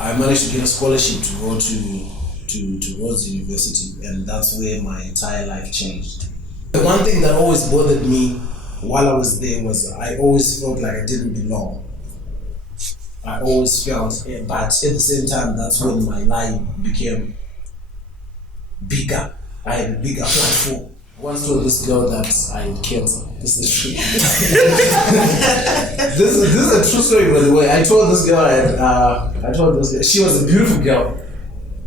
I managed to get a scholarship to go to Rhodes University, and that's where my entire life changed. The one thing that always bothered me while I was there was I always felt like I didn't belong. I always felt, but at the same time, that's when my life became bigger. I had a bigger platform. Once told this girl that I had cancer. This is true. this is a true story, by the way. I told this girl, she was a beautiful girl.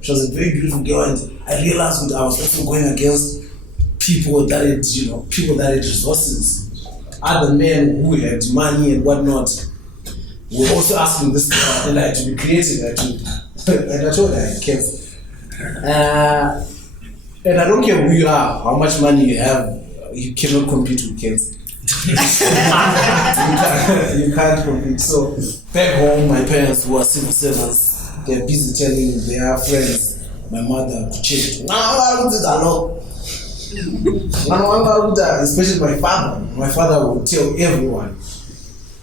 She was a very beautiful girl, and I realized that I was also going against people that had resources. Other men who had money and whatnot were also asking this girl, and I had to be creative. And I told her I had cancer. And I don't care who you are, how much money you have, you cannot compete with cancer. you can't compete. So back home, my parents who are civil servants, they're busy telling their friends, my mother, especially my father. My father would tell everyone,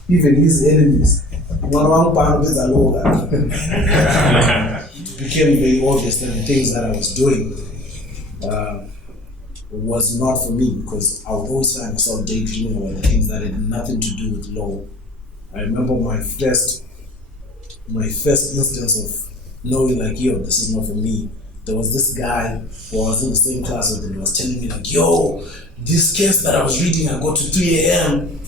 even his enemies. It became very obvious that the things that I was doing was not for me, because I would always find myself daydreaming about the things that had nothing to do with law. I remember my first instance of knowing like, yo, this is not for me. There was this guy who I was in the same class with, and he was telling me like, yo, this case that I was reading, I got to 3 a.m.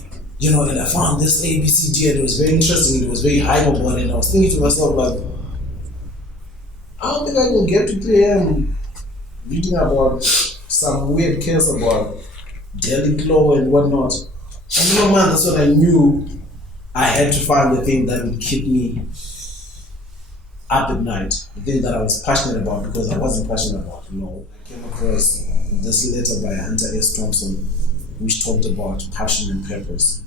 And I found this ABCD, and it was very interesting, it was very hype about it, and I was thinking to myself like, I don't think I can get to 3 a.m. reading about some weird case about Delhi law and whatnot. And man, that's what I knew. I had to find the thing that would keep me up at night, the thing that I was passionate about, because I wasn't passionate about law. I came across this letter by Hunter S. Thompson, which talked about passion and purpose.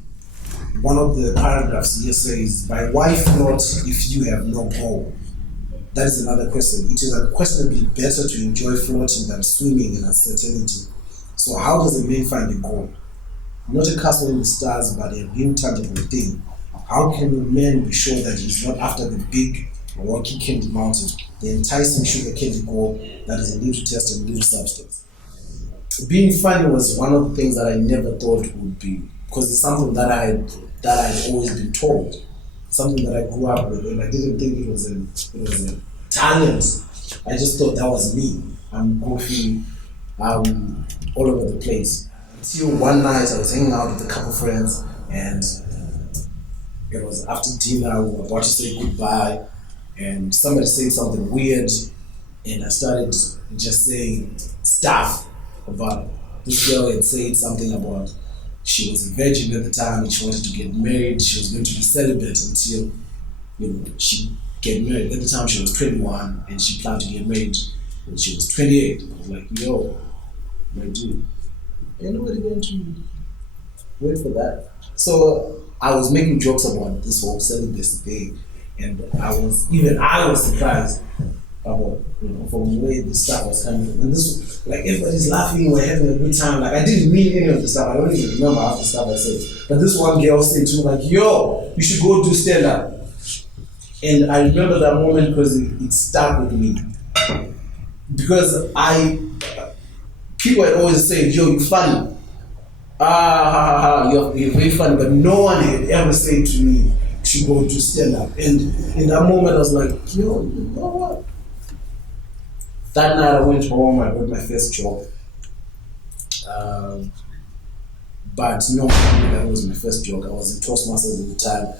One of the paragraphs here says, by why float if you have no goal? That is another question. It is unquestionably better to enjoy floating than swimming in uncertainty. So how does a man find a goal? Not a castle in the stars, but a real tangible thing. How can a man be sure that he's not after the big rocky candy mountain, the enticing sugar candy goal that is a little test and little substance? Being funny was one of the things that I never thought would be, because it's something that I'd always been told. Something that I grew up with, and I didn't think it was a talent. I just thought that was me. I'm goofy, all over the place. Until one night I was hanging out with a couple friends, and it was after dinner, we were about to say goodbye, and somebody said something weird, and I started just saying stuff about this girl had said something about she was a virgin at the time and she wanted to get married. She was going to be celibate until she get married. At the time she was 21 and she planned to get married when she was 28. I was like, yo, my dude, ain't nobody going to wait for that. So I was making jokes about this whole celibacy thing, and I was surprised about from where this stuff was coming from. And this, like, everybody's laughing, we're having a good time. Like, I didn't mean any of the stuff. I don't even remember half the stuff I said. But this one girl said to me, like, yo, you should go do stand-up. And I remember that moment because it stuck with me. Because people had always said, yo, you're funny. You're very funny. But no one had ever said to me, you should go do stand-up. And in that moment, I was like, yo, you know what? That night I went home, I got my first job. But no, that was my first job. I was in Toastmasters at the time.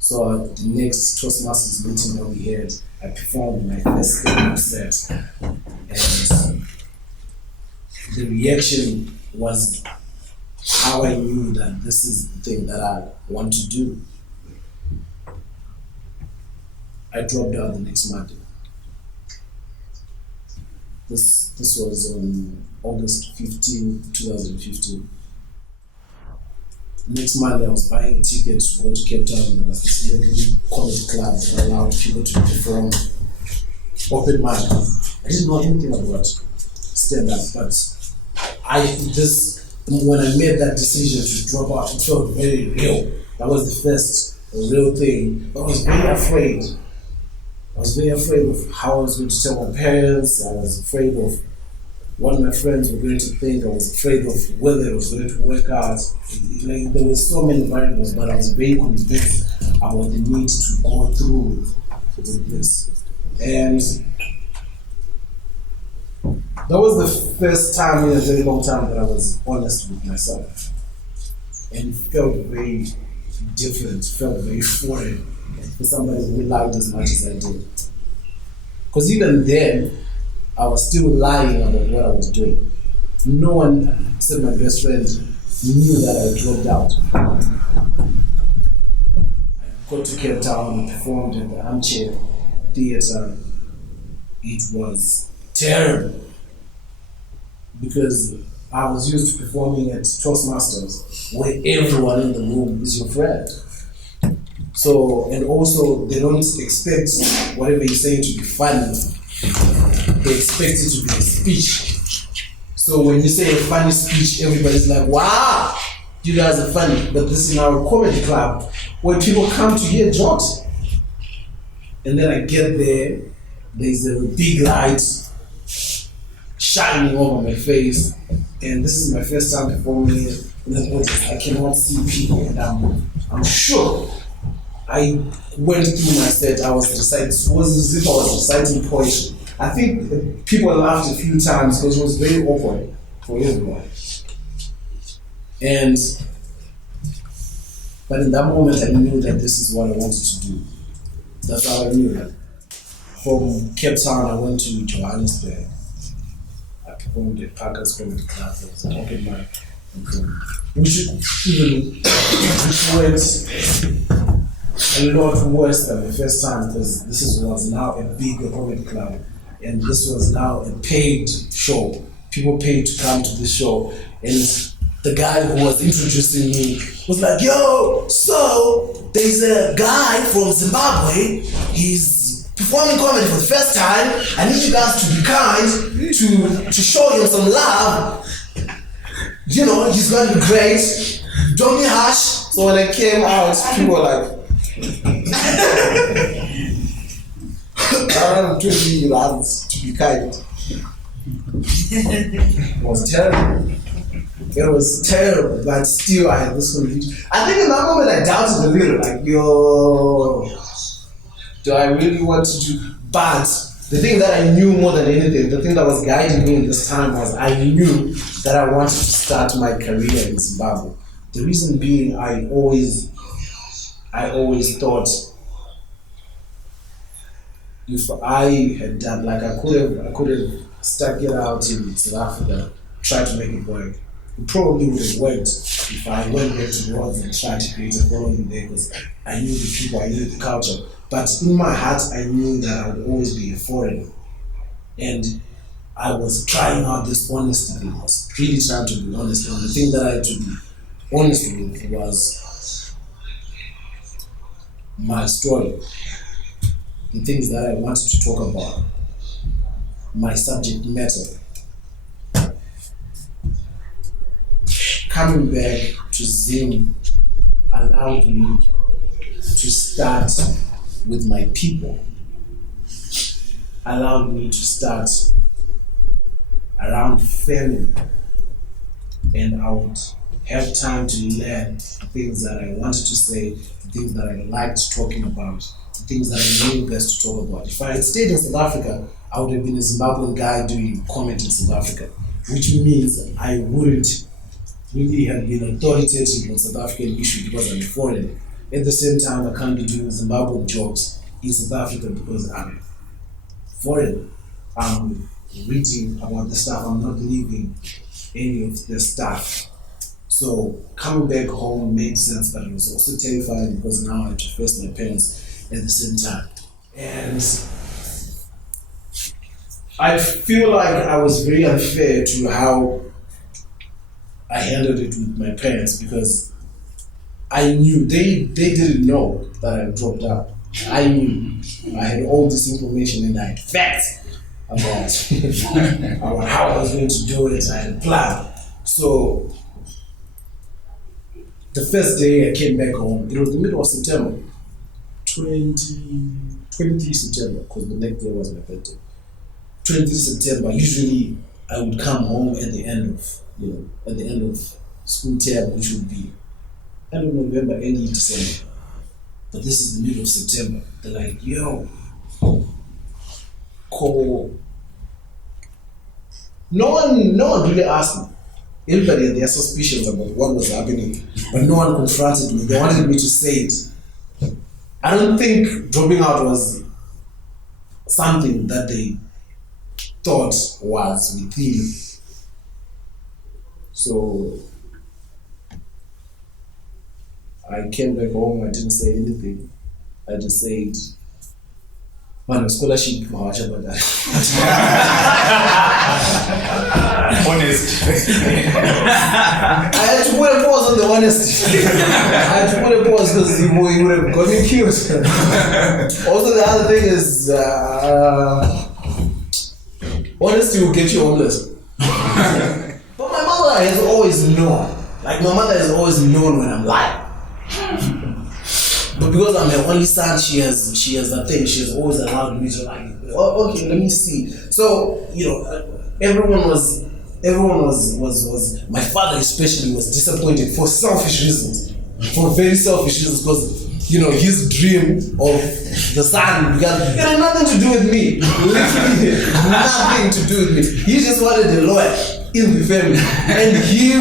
So the next Toastmasters meeting that we had, I performed my first stand-up set. And the reaction was how I knew that this is the thing that I want to do. I dropped out the next Monday. This was on August 15, 2015. Next Monday, I was buying a ticket to go to Cape Town. There was this little comedy club that allowed people to perform open mic. I didn't know anything about stand-up, but when I made that decision to drop out, it felt very real. That was the first real thing. But I was very afraid. I was very afraid of how I was going to tell my parents. I was afraid of what my friends were going to think. I was afraid of whether it was going to work out. Like, there were so many variables, but I was very convinced about the need to go through with this. And that was the first time in a very long time that I was honest with myself. And it felt very different, felt very foreign for somebody who lied as much as I did. Because even then, I was still lying about what I was doing. No one, except my best friend, knew that I dropped out. I got to Cape Town and performed in the Armchair Theatre. It was terrible because I was used to performing at Toastmasters, where everyone in the room is your friend. So, and also they don't expect whatever you're saying to be funny. They expect it to be a speech. So when you say a funny speech, everybody's like, wow, you guys are funny. But this is our comedy club where people come to hear jokes. And then I get there, there's a big light shining over my face. And this is my first time performing in an audience. I cannot see people, and I'm sure. I went through my set, I was reciting, it was as if I was reciting poetry. I think people laughed a few times because it was very awkward for everyone. But in that moment I knew that this is what I wanted to do. That's how I knew that. From Cape Town I went to Johannesburg. I performed at Parker's Comedy Club. It was an open mic. Which went a lot worse than the first time because this was now a big comedy club and this was now a paid show. People paid to come to this show, and the guy who was introducing me was like, yo, so there's a guy from Zimbabwe, he's performing comedy for the first time. I need you guys to be kind, to show him some love. You know, he's gonna be great. Don't be harsh. So when I came out, people were like, around 20 years old to be kind. It was terrible. It was terrible, but still I had this conviction. I think in that moment I doubted a little, like, yo, do I really want to do? But the thing that I knew more than anything, the thing that was guiding me in this time was I knew that I wanted to start my career in Zimbabwe. The reason being, I always thought if I had done, like, I could have stuck it out in South Africa, tried to make it work. It probably would have worked if I went back to Rhodes and tried to create a following there because I knew the people, I knew the culture. But in my heart, I knew that I would always be a foreigner. And I was trying out this honesty thing. I was really trying to be honest. And the thing that I had to be honest with was my story. The things that I wanted to talk about. My subject matter. Coming back to Zim allowed me to start with my people, allowed me to start around family, and I would have time to learn the things that I wanted to say, the things that I liked talking about, the things that I knew best to talk about. If I had stayed in South Africa, I would have been a Zimbabwean guy doing comment in South Africa, which means I wouldn't really have been authoritative on South African issue because I'm a foreigner. At the same time, I can't be doing Zimbabwean jokes in South Africa because I'm foreign. I'm reading about the stuff, I'm not leaving any of the stuff. So coming back home made sense, but it was also terrifying because now I had to face my parents at the same time. And I feel like I was very unfair to how I handled it with my parents because I knew they didn't know that I dropped out. I knew I had all this information and I had facts about how I was going to do it. I had a plan. So the first day I came back home, it was the middle of September 2018. 23 September, because the next day was my birthday. 23 September, usually I would come home at the end of school term, which would be end of November, early December. But this is the middle of September. They're like, yo, call. No one really asked me. Everybody had their suspicions about what was happening, but no one confronted me. They wanted me to say it. I don't think dropping out was something that they thought was within. So I came back home, I didn't say anything. I just said, man, scholarship, honest. I had to put a pause on the honesty. I had to put a pause because he would have got me killed. Also, the other thing is, honesty will get you homeless. But my mother has always known. Like, my mother has always known when I'm lying. But because I'm her only son, she has that thing. She has always allowed me to like, oh, okay, let me see. So, everyone was, my father especially was disappointed for selfish reasons. For very selfish reasons, because, his dream of the son, because it had nothing to do with me. Literally, nothing to do with me. He just wanted a lawyer in the family. And he,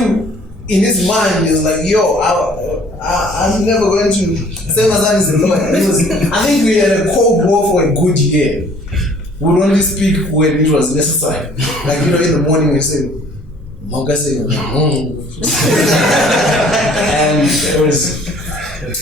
in his mind, he was like, yo, I'm never going to say my son is a lawyer. I think we had a Cold War for a good year. We would only speak when it was necessary. Like, in the morning we say, Monka say, and it was,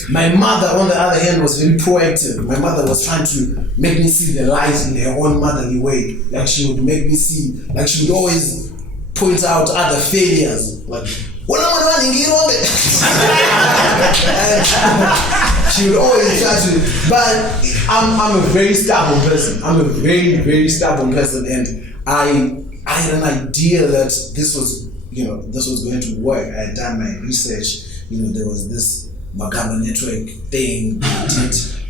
my mother, on the other hand, was very proactive. My mother was trying to make me see the light in her own motherly way. Like, she would make me see, like, she would always point out other failures. Like, what am I running here on it? She would always try to, but I'm a very stubborn person. I'm a very, very stubborn person, and I had an idea that this was going to work. I had done my research. There was this Magama Network thing.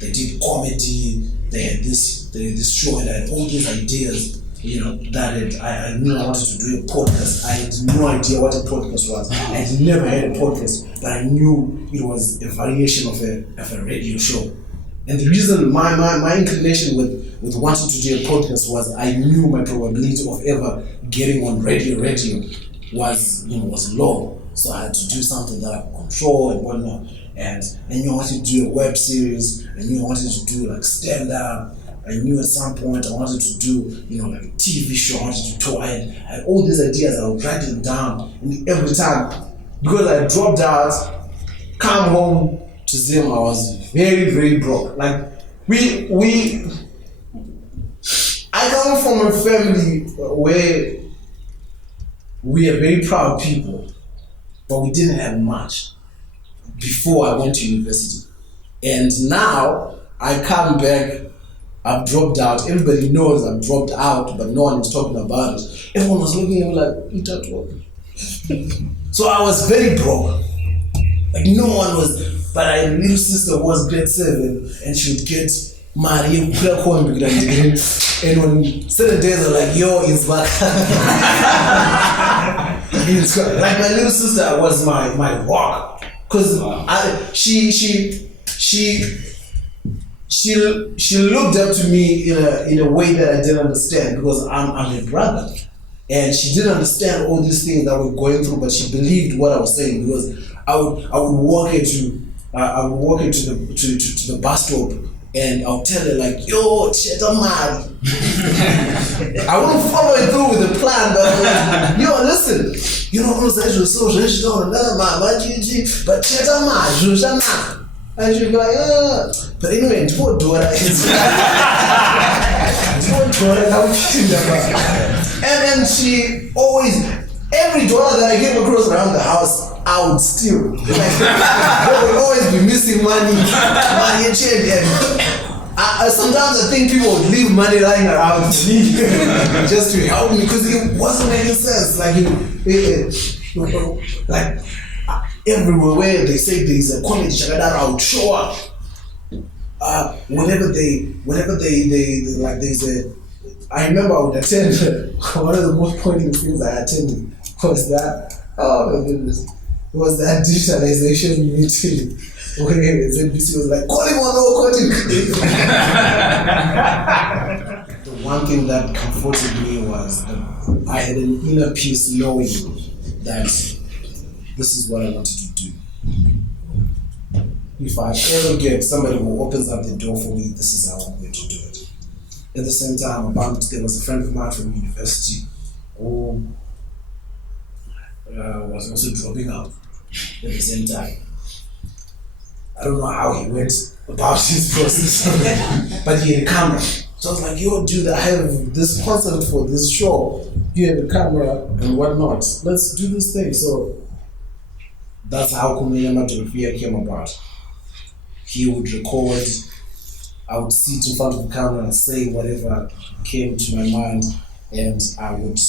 They did comedy. They had this show, and I had all these ideas. That I knew I wanted to do a podcast. I had no idea what a podcast was. I had never had a podcast, but I knew it was a variation of a radio show. And the reason my inclination with wanting to do a podcast was I knew my probability of ever getting on radio was low. So I had to do something that I could control and whatnot. And I knew I wanted to do a web series. I knew I wanted to do like stand-up. I knew at some point I wanted to do, like a TV show. I wanted to tour. I had all these ideas. I would write them down. And every time, because I dropped out, come home to Zim, I was very, very broke. Like, I come from a family where we are very proud people, but we didn't have much before I went to university. And now I come back, I've dropped out. Everybody knows I've dropped out, but no one is talking about it. Everyone was looking at me like, eat at work. So I was very broke. Like, no one was, but my little sister was grade 7, and she would get married, and on certain days I'm like, yo, it's back. Like, my little sister was my rock, because she looked up to me in a way that I didn't understand, because I'm her brother, and she didn't understand all these things that we're going through, but she believed what I was saying, because I would walk into the bus stop, and I'll tell her like, yo, shit, I'm mad. I wouldn't follow it through with the plan, but I'm like, yo, listen, I'm so rich, but shit, I'm mad. And she'd be like, but anyway, and then she always, every dollar that I came across around the house, I would steal. Like, there would always be missing money and change. And sometimes I think people would leave money lying around just to help me, because it wasn't making sense. Like, everywhere where they say there's a comedy shakadara, I would show up. whenever they like there's a, I remember I would attend one of the most pointless things I attended was that, oh my goodness, was that digitalization meeting where ZBC was like, call him or no call him. The one thing that comforted me was that I had an inner peace knowing that this is what I wanted to do. If I ever get somebody who opens up the door for me, this is how I'm going to do it. At the same time, there was a friend of mine from university who was also dropping out at the same time. I don't know how he went about his process, but he had a camera. So I was like, yo, dude, I have this concept for this show. You have a camera and whatnot. Let's do this thing. So that's how Fire Madhorofiya came about. He would record, I would sit in front of the camera and say whatever came to my mind, and I would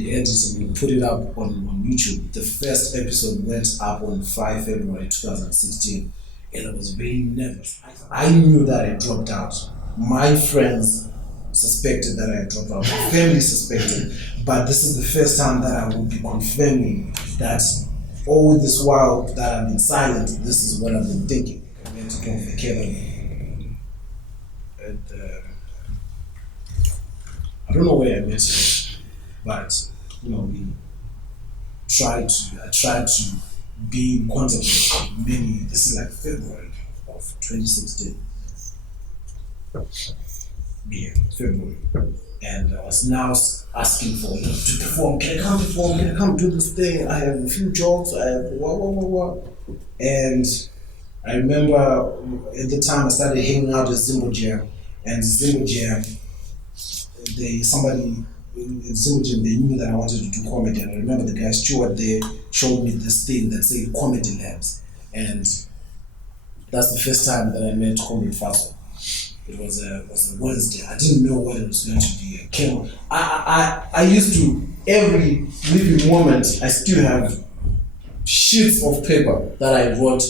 edit it and put it up on YouTube. The first episode went up on 5 February 2016, and I was very nervous. I knew that I dropped out. My friends suspected that I dropped out. My family suspected, but this is the first time that I would be confirming that all this while that I've been silent, this is what I've been thinking. I went to go with the academy. And I don't know where I met him, but you know, I tried to be in contact with many. This is like February of 2016. Yeah, February. And I was now asking for to perform. Can I come perform? Can I come do this thing? I have a few jobs. I have what. And I remember at the time I started hanging out at Zimbo Jam, and Zimbo Jam, they knew that I wanted to do comedy. And I remember the guy Stuart there showed me this thing that said Comedy Labs, and that's the first time that I met Cde Fatso. It was a Wednesday. I didn't know what it was going to be. I used to, every living moment, I still have sheets of paper that I wrote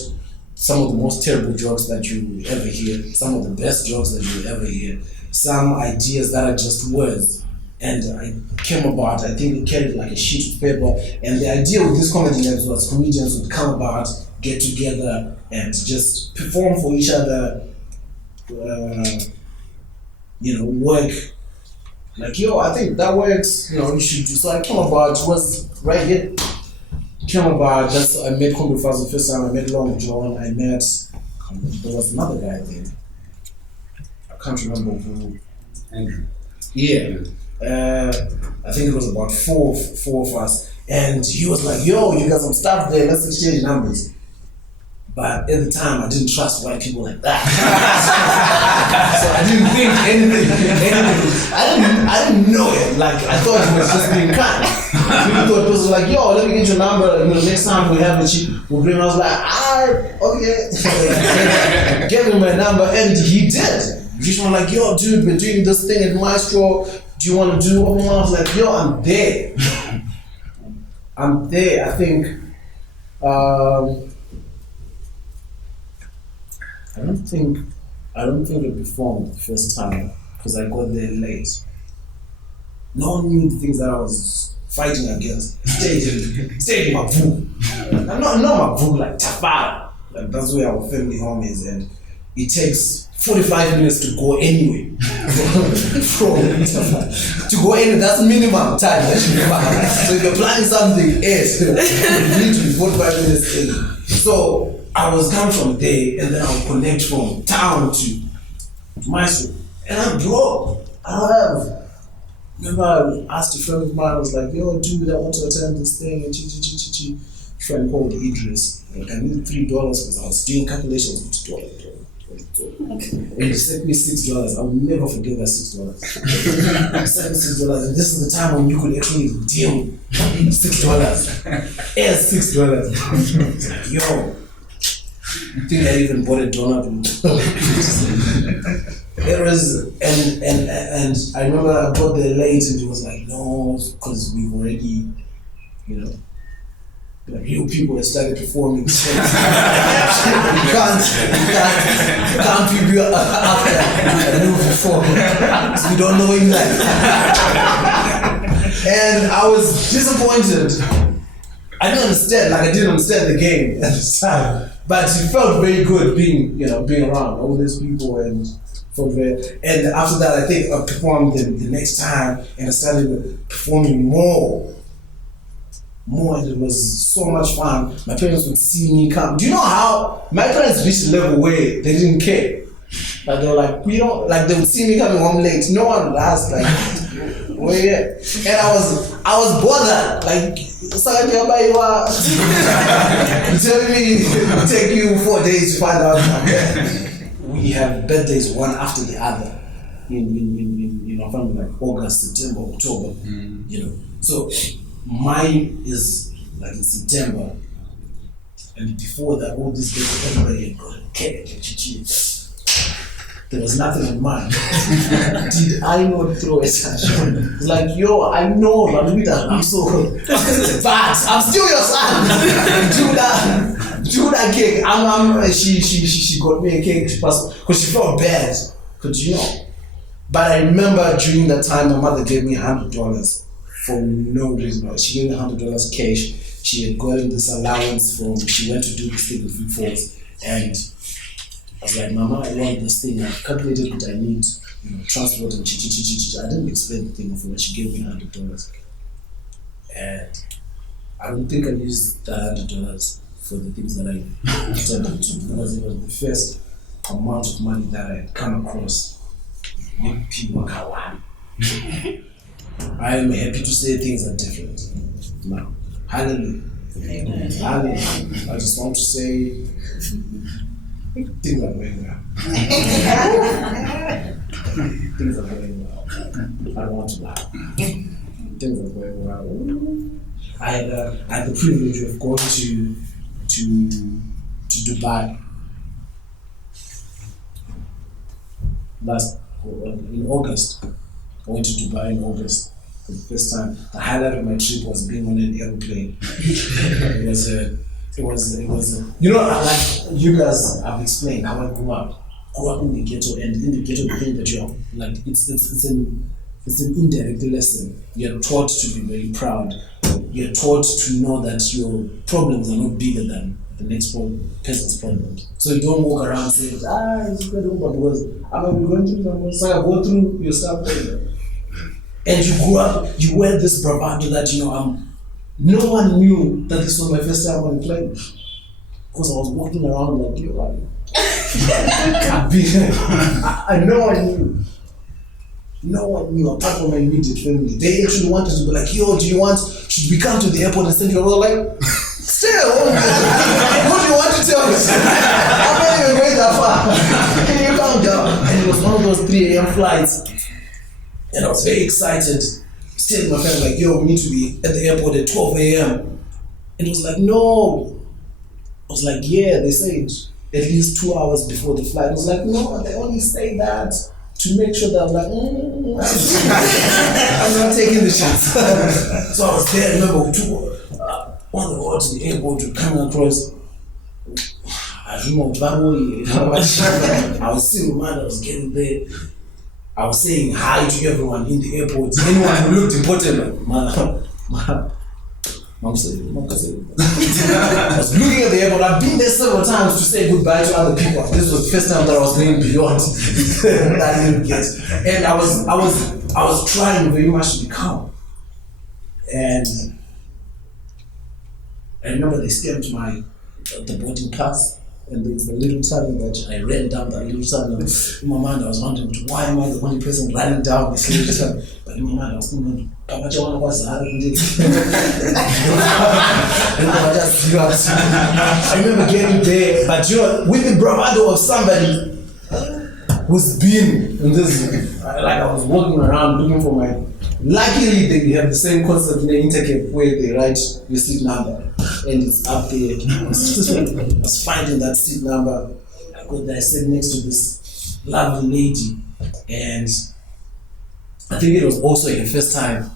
some of the most terrible jokes that you will ever hear, some of the best jokes that you will ever hear, some ideas that are just words. And I came about, I think it carried like a sheet of paper. And the idea with this comedy labs was comedians would come about, get together, and just perform for each other. Work like, yo, I think that works, you should do. So I came about, was right here, that's, I met Cde Fatso the first time, I met Long John, there was another guy there, I can't remember who. Andrew. Yeah, I think it was about four of us, and he was like, yo, you got some stuff there, let's exchange numbers. But at the time, I didn't trust white people like that. So I didn't think anything. I didn't know it. Like, I thought it was just being kind. People thought it was like, yo, let me get your number. Next time we have a cheap, we'll bring. I was like, okay. Gave him my number, and he did. He was like, yo, dude, we're doing this thing at Maestro. Do you want to do? I was like, yo, I'm there. I think. I don't think it performed the first time because I got there late. No one knew the things that I was fighting against. Stayed in my book. I'm not my book like Tafara. Like, that's where our family home is, and it takes 45 minutes to go anyway. To go anywhere, that's minimum time. So if you're planning something else, you need to be 45 minutes in. So I was coming from there, and then I would connect from town to Maestro. And I'm broke. Remember, I asked a friend of mine, I was like, yo, dude, I want to attend this thing, and friend called Idris. Like, I need $3 because I was doing calculations with $2. And he sent me $6. I will never forget that $6. He sent me $6, and this is the time when you could actually redeem $6. And $6. It's like, yo, I think I even bought a donut. It was, and I remember I got there late, and it was like, no, because we've already, Like, you people have started performing. You can't preview after a new performance. So we don't know you like. And I was disappointed. I didn't understand the game at the time. But it felt very good being around all these people and after that I think I performed the next time and I started performing more and it was so much fun. My parents would see me come. Do you know how my parents reached a level where they didn't care? Like they were like, they would see me coming home late. No one would ask like, where you at? And I was bothered. Like, you telling me it would take you 4 days to find out. We have birthdays one after the other. In from like August, September, October. So mine is like in September, and before that, all these days, everybody had got a cake. There was nothing on mine. Did I not throw a session? It's like, yo, I know, I'm so good. But I'm still your son. Do that cake. She got me a cake because she felt bad. But I remember during that time, my mother gave me $100 for no reason. She gave me $100 cash. She had gotten this allowance she went to do this thing with Food Force. And I was like, Mama, I want this thing. I calculated what I need, transport and I didn't explain the thing before. She gave me $100. And I don't think I used the $100 for the things that I intended to, because it was the first amount of money that I had come across. People are I am happy to say things are different now. Hallelujah. Amen. Hallelujah. I just want to say things are going well. Things are going well. I don't want to lie. Things are going well. I had the privilege of going to Dubai in August. I went to Dubai in August for the first time. The highlight of my trip was being on an airplane. It was like you guys have explained how I grew up in the ghetto, and in the ghetto the thing that you're like it's an indirect lesson. You're taught to be very proud. You're taught to know that your problems are not bigger than the next person's problem. So you don't walk around saying, it's good because I'm going through something, so I go through your stuff. And you grew up, you wear this bravado that, no one knew that this was my first time on a plane. Because I was walking around like, no one knew apart from my immediate family. They actually wanted to be like, should we come to the airport and send you? I was like, still, what do you want to tell me? I'm not even going that far. Can you calm down? And it was one of those 3 a.m. flights. And I was very excited. Still, my friend was like, we need to be at the airport at 12 a.m. And it was like, no. I was like, yeah, they said at least 2 hours before the flight. I was like, no, they only say that to make sure that I'm like, I'm not taking the chance. So I was there, I remember we took on the road to the airport, we coming across. I was single man, I was getting there. I was saying hi to everyone in the airport. Anyone who looked important, I was looking at the airport. I've been there several times to say goodbye to other people. This was the first time that I was going beyond that I didn't get. And I was trying very much to be calm. And I remember they stamped the boarding pass, and there's the little tunnel that I ran down that little tunnel. In my mind, I was wondering, why am I the only person running down this little tunnel? But in my mind, I was thinking, I remember getting there, but with the bravado of somebody who's been in this, like I was walking around looking for my. Luckily, they have the same concept in the Intercape where they write your seat number, and it's up there. I was finding that seat number. I got there, I sat next to this lovely lady, and I think it was also her first time,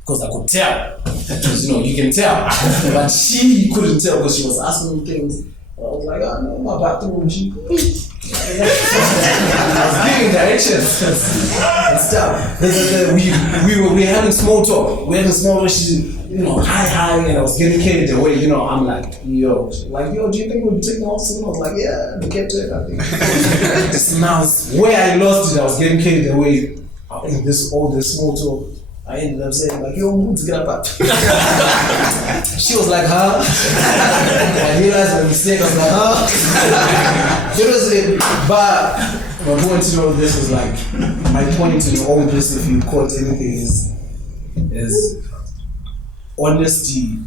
because I could tell Because, you can tell. But she couldn't tell because she was asking me things. I was like, oh, no, my bathroom. She I was giving directions and stuff. We were having small talk. She, hi, and I was getting carried away. I'm like, yo, do you think we'll be taking off soon? I was like, yeah, we kept it, I think. Just now, where I lost it, I was getting carried away in all this small talk. I ended up saying, like, yo, let's get up. She was like, huh? I realized my mistake. I was like, huh? It was it. But my point to all this is my point in all this, if you quote anything, is honesty.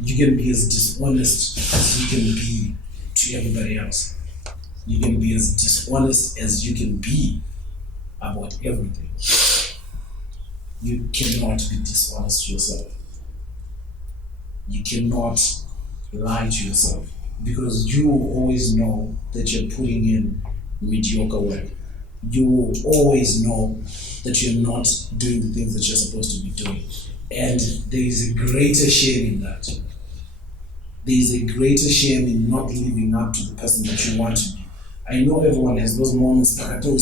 You can be as dishonest as you can be to everybody else. You can be as dishonest as you can be about everything. You cannot be dishonest to yourself. You cannot lie to yourself because you will always know that you're putting in mediocre work. You will always know that you're not doing the things that you're supposed to be doing. And there is a greater shame in that. There is a greater shame in not living up to the person that you want to be. I know everyone has those moments, I don't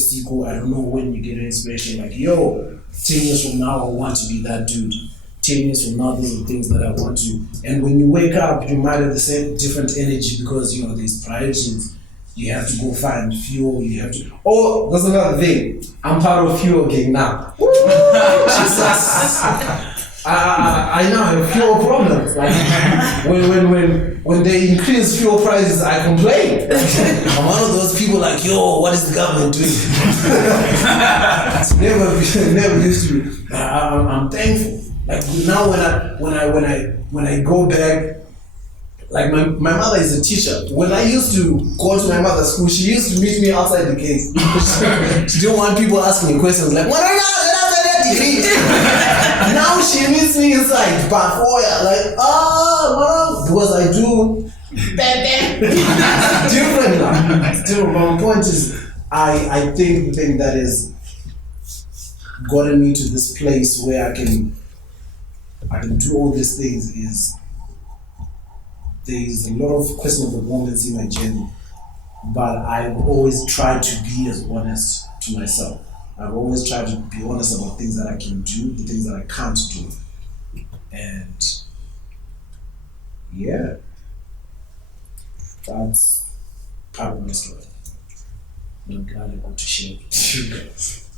know when you get an inspiration, like, yo, 10 years from now, I want to be that dude. 10 years from now, these are the things that I want to. And when you wake up, you might have the same different energy because, there's priorities. You have to go find fuel, you have to. Oh, that's another thing. I'm part of Fuel Gang now. Jesus. I now have fuel problems. Like when they increase fuel prices, I complain. I'm one of those people like, yo, what is the government doing? It's never used to be. I'm thankful. Like now when I go back, like my mother is a teacher. When I used to go to my mother's school, she used to meet me outside the gate. She didn't want people asking me questions like, what are you now she meets me inside, but like, because I do different now. Still, my point is, I think the thing that has gotten me to this place where I can do all these things is there's a lot of questionable moments in my journey, but I've always tried to be as honest to myself. I've always tried to be honest about things that I can do, the things that I can't do. And yeah, that's part of my story. I'm glad I got to share it with you guys.